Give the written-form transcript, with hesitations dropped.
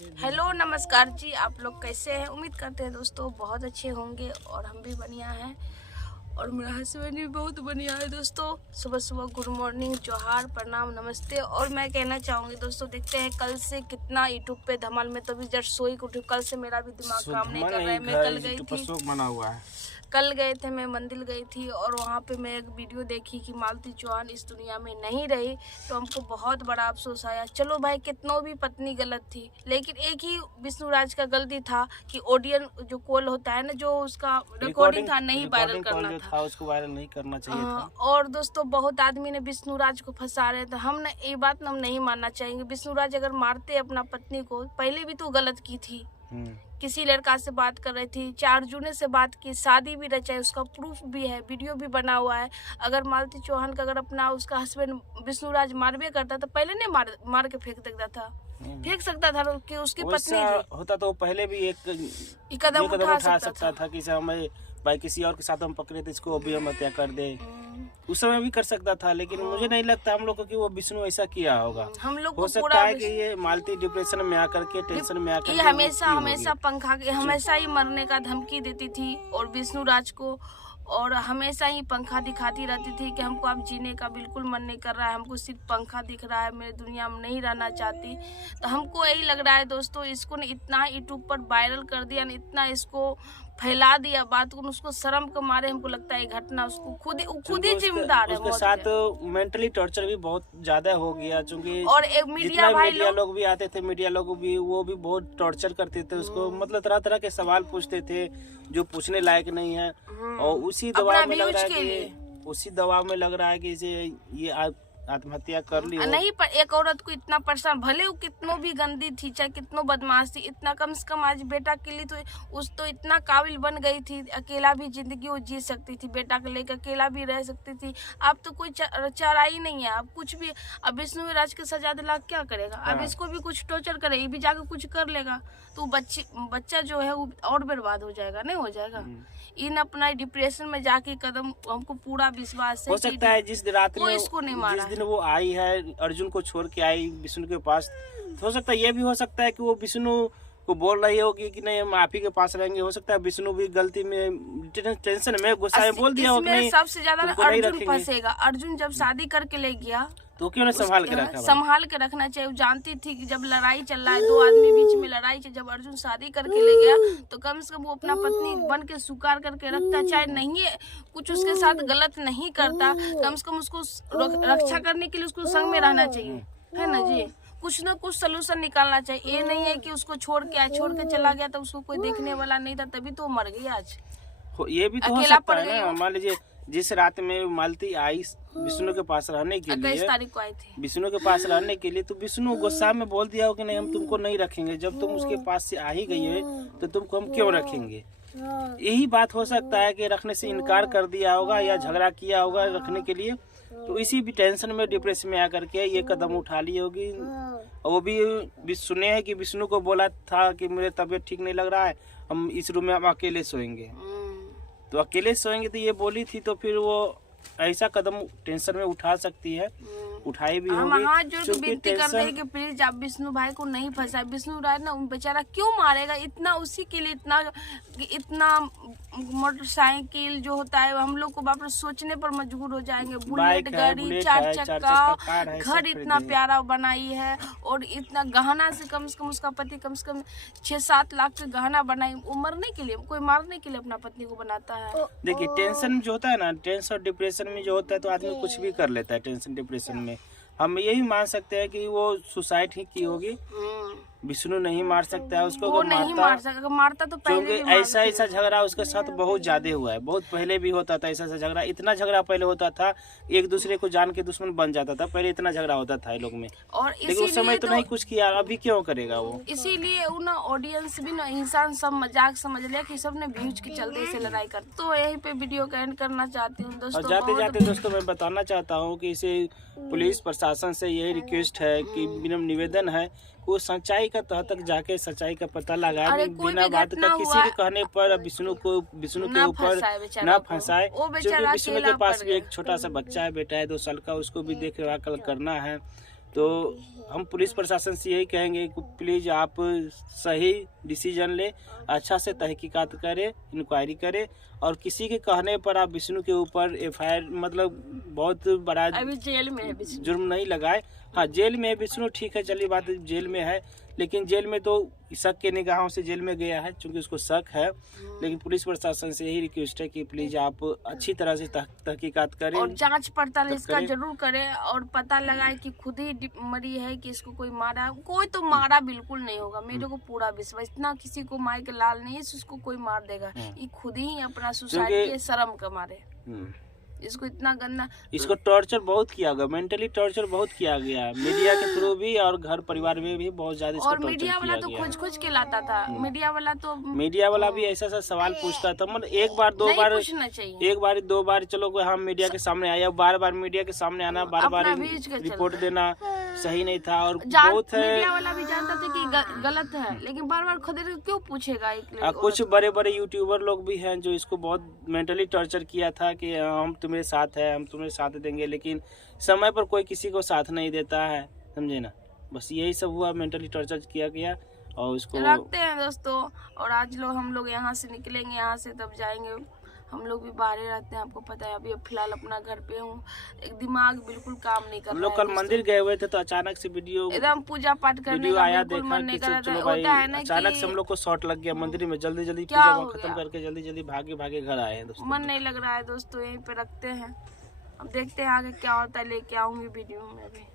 Hello नमस्कार जी, आप लोग कैसे हैं? उम्मीद करते हैं दोस्तों बहुत अच्छे होंगे और हम भी बढ़िया हैं और मेरा हस्बैंड भी बहुत बढ़िया है। दोस्तों सुबह सुबह गुड मॉर्निंग, जोहार, प्रणाम, नमस्ते। और मैं कहना चाहूँगी दोस्तों, देखते हैं कल से कितना यूट्यूब पे धमाल में तो भी जस्ट सोई उठी। कल से मेरा भी दिमाग काम नहीं कर रहा है। मैं कल गई थी, कल गए थे, मैं मंदिर गई थी और वहाँ पे मैं एक वीडियो देखी कि मालती चौहान इस दुनिया में नहीं रही, तो हमको बहुत बड़ा अफसोस आया। चलो भाई, कितनों भी पत्नी गलत थी, लेकिन एक ही विष्णुराज का गलती था कि ऑडियो जो कॉल होता है ना, जो उसका रिकॉर्डिंग था, नहीं वायरल करना था, उसको वायरल नहीं करना चाहिए था। और दोस्तों बहुत आदमी ने विष्णुराज को फंसा रहे थे। हम ये बात हम नहीं मानना चाहेंगे। विष्णुराज अगर मारते अपना पत्नी को, पहले भी तो गलत की थी, किसी लड़का से बात कर रही थी, 4 जून से बात की, शादी भी रचाई, उसका प्रूफ भी है, वीडियो भी बना हुआ है। अगर मालती चौहान का अगर अपना उसका हस्बैंड विष्णुराज मारबे करता तो पहले नहीं मार के फेंक देता था, फेंक सकता था कि उसकी पत्नी होता तो पहले भी एक कदम उठा सकता था कि हमें भाई किसी और के साथ हम पकड़े थे, इसको अभी हम हत्या कर दे, उस समय भी कर सकता था। लेकिन मुझे नहीं लगता हम लोग को कि वो विष्णु ऐसा किया होगा। हम लोग हो सकता है कि ये मालती डिप्रेशन में आकर के, टेंशन में आकर ये हमेशा पंखा के हमेशा ही मरने का धमकी देती थी और विष्णुराज को, और हमेशा ही पंखा दिखाती रहती थी कि हमको अब जीने का बिल्कुल मन नहीं कर रहा है, हमको सिर्फ पंखा दिख रहा है, मैं दुनिया में नहीं रहना चाहती। तो हमको यही लग रहा है दोस्तों, इसको ने इतना यूट्यूब पर वायरल कर दिया, इतना इसको फैला दिया बात को, उसको शर्म के मारे हमको लगता है घटना उसको खुद ही जिम्मेदार है। उसके साथ मेंटली टॉर्चर भी बहुत ज्यादा हो गया, क्योंकि और एक मीडिया लोग भी आते थे, मीडिया लोग भी वो भी बहुत टॉर्चर करते थे उसको, मतलब तरह तरह के सवाल पूछते थे जो पूछने लायक नहीं है। और उसी दबाव में लग रहा है कि इसे ये आत्महत्या कर ली नहीं। पर एक औरत को इतना परेशान, भले वो कितनों भी गंदी थी, चाहे कितनों बदमाश थी, इतना कम से कम आज बेटा के लिए तो इतना काबिल बन गई थी, अकेला भी जिंदगी वो जी सकती थी, बेटा को लेकर अकेला भी रह सकती थी। अब तो कोई चारा ही नहीं है, अब कुछ भी। अब विष्णुराज के सजा दिला क्या करेगा? अब इसको भी कुछ टॉर्चर करे, ये भी जाकर कुछ कर लेगा तो बच्चा जो है वो और बर्बाद हो जाएगा, नहीं हो जाएगा। इन अपना डिप्रेशन में जाके कदम, हमको पूरा विश्वास है हो सकता है जिस रात में इसको नहीं मारा, जिस दिन वो आई है, अर्जुन को छोड़ के आई विष्णु के पास, तो हो सकता है ये भी हो सकता है कि वो विष्णु को बोल रही होगी कि नहीं हम आप ही के पास रहेंगे। हो सकता है विष्णु भी गलती में, टेंशन में, गुस्सा में बोल दिया होगा। सबसे ज्यादा अर्जुन फंसेगा। अर्जुन जब शादी करके ले गया तो क्यों ना संभाल के रखना चाहिए। वो जानती थी कि जब लड़ाई चल रहा है, 2 आदमी बीच में लड़ाई, जब अर्जुन शादी करके ले गया तो कम से कम वो अपना पत्नी बन के स्वीकार करके रखता, चाहे नहीं कुछ उसके साथ गलत नहीं करता, कम से कम उसको रक्षा करने के लिए उसको संग में रहना चाहिए, है ना जी। कुछ ना कुछ सोल्यूशन निकालना चाहिए। ये नहीं है कि उसको छोड़ के चला गया तो उसको कोई देखने वाला नहीं था, तभी तो मर गई आज। ये भी तो हो सकता है ना। मान लीजिए जिस रात में मालती आई विष्णु के पास रहने के लिए, 21 तारीख को आई थी विष्णु के पास रहने के लिए, तो विष्णु गुस्सा में बोल दिया हो कि नहीं हम तुमको नहीं रखेंगे, जब तुम उसके पास से आ ही गई है तो तुमको हम क्यों रखेंगे। यही बात हो सकता है कि रखने से इनकार कर दिया होगा या झगड़ा किया होगा रखने के लिए, तो इसी भी टेंशन में, डिप्रेशन में आकर के ये कदम उठा ली होगी। और वो भी सुने हैं कि विष्णु को बोला था कि मेरे तबीयत ठीक नहीं लग रहा है, हम इस रूम में हम अकेले सोएंगे, तो अकेले सोएंगे तो ये बोली थी, तो फिर वो ऐसा कदम टेंशन में उठा सकती है, उठाई भी होगी। हम हाथ जोड़ के विनती करते हैं कि प्लीज आप विष्णु भाई को नहीं फंसाए। विष्णु राज ना बेचारा क्यों मारेगा इतना, उसी के लिए इतना मोटरसाइकिल जो होता है हम लोग को बाप सोचने पर मजबूर हो जाएंगे। बुलेट गाड़ी, 4 चक्का, घर इतना प्यारा बनाई है, और इतना गहना से कम उसका पति कम से कम 6-7 लाख के गहना बनाई। वो मरने के लिए, कोई मारने के लिए अपना पत्नी को बनाता है। देखिए टेंशन जो होता है ना, टेंशन और डिप्रेशन में जो होता है तो आदमी कुछ भी कर लेता है। टेंशन डिप्रेशन में हम यही मान सकते हैं कि वो सुसाइड ही की होगी, विष्णु नहीं मार सकता है उसको। वो नहीं मारता तो पहले क्योंकि ऐसा झगड़ा उसके साथ बहुत ज्यादा हुआ है, बहुत पहले भी होता था ऐसा झगड़ा। इतना झगड़ा पहले होता था, एक दूसरे को जान के दुश्मन बन जाता था, पहले इतना झगड़ा होता था लोग में। और लेकिन उस समय तो नहीं कुछ किया, अभी क्यों करेगा वो। इसीलिए ना ऑडियंस भी ना, इंसान सब मजाक समझ लिया कि सब ने व्यूज के चलते से लड़ाई कर। तो यही पे वीडियो का एंड करना चाहती हूँ दोस्तों। और जाते जाते दोस्तों मैं बताना चाहता हूँ कि इसे पुलिस प्रशासन से यही रिक्वेस्ट है कि विनम्र निवेदन है, वो सच्चाई का तह तक जाके सच्चाई का पता लगाए, बिना बात का किसी के कहने पर विष्णु के ऊपर न फंसाए। क्योंकि विष्णु के पास भी एक छोटा सा बच्चा है, बेटा है 2 साल का, उसको भी देख रेख करना है। तो हम पुलिस प्रशासन से यही कहेंगे कि प्लीज़ आप सही डिसीजन ले, अच्छा से तहकीकात करें, इंक्वायरी करें, और किसी के कहने पर आप विष्णु के ऊपर FIR मतलब बहुत बड़ा अभी जेल में है विष्णु। जुर्म नहीं लगाए। हाँ, जेल में है विष्णु, ठीक है, चलिए बात है, जेल में है, लेकिन जेल में तो शक के निगाहों से जेल में गया है, क्योंकि उसको शक है। लेकिन पुलिस प्रशासन से यही रिक्वेस्ट है कि प्लीज आप अच्छी तरह से तहकीकात करें और जांच पड़ताल इसका करें। जरूर करें और पता लगाए कि खुद ही मरी है कि इसको कोई मारा। कोई तो मारा बिल्कुल नहीं होगा, मेरे को पूरा विश्वास, इतना किसी को मार के लाल नहीं है उसको कोई मार देगा। ये खुद ही अपना सुसाइड के शर्म का मारे इसको इतना गंदा, इसको टॉर्चर बहुत किया गया, मेंटली टॉर्चर बहुत किया गया, मीडिया के थ्रू भी और घर परिवार में भी बहुत ज्यादा इसको और टॉर्चर मीडिया वाला तो किया खोज खोज के लाता था। मीडिया वाला भी ऐसा सवाल पूछता था, मतलब एक बार दो बार पूछना चाहिए, एक बार दो बार चलो हम मीडिया के सामने आया, बार बार मीडिया के सामने आना, बार बार रिपोर्ट देना सही नहीं था। और बहुत है मीडिया वाला भी जानता था कि गलत है, लेकिन बार बार खुद क्यों पूछेगा। कुछ बड़े बड़े यूट्यूबर लोग भी हैं जो इसको बहुत मेंटली टॉर्चर किया था कि हम तुम्हारे साथ है, हम तुम्हें साथ देंगे, लेकिन समय पर कोई किसी को साथ नहीं देता है, समझे ना। बस यही सब हुआ, मेंटली टॉर्चर किया गया और उसको रखते हैं दोस्तों। और आज हम लोग यहाँ से निकलेंगे, यहाँ से तब जाएंगे, हम लोग भी बाहर ही रहते हैं, आपको पता है। अभी फिलहाल अपना घर पे हूँ, एक दिमाग बिल्कुल काम नहीं कर रहा है। हम लोग कल मंदिर गए हुए थे तो अचानक से वीडियो एकदम पूजा पाठ करने का आया, बिल्कुल मन नहीं कर रहा था। भाई होता है ना अचानक से हम लोग को शॉट लग गया मंदिर में, जल्दी जल्दी पूजा खत्म करके जल्दी जल्दी भागे भागे घर आए हैं दोस्तों। मन नहीं लग रहा है दोस्तों, यहीं पे रखते हैं, अब देखते हैं आगे क्या होता है, लेके आऊंगी वीडियो में भी।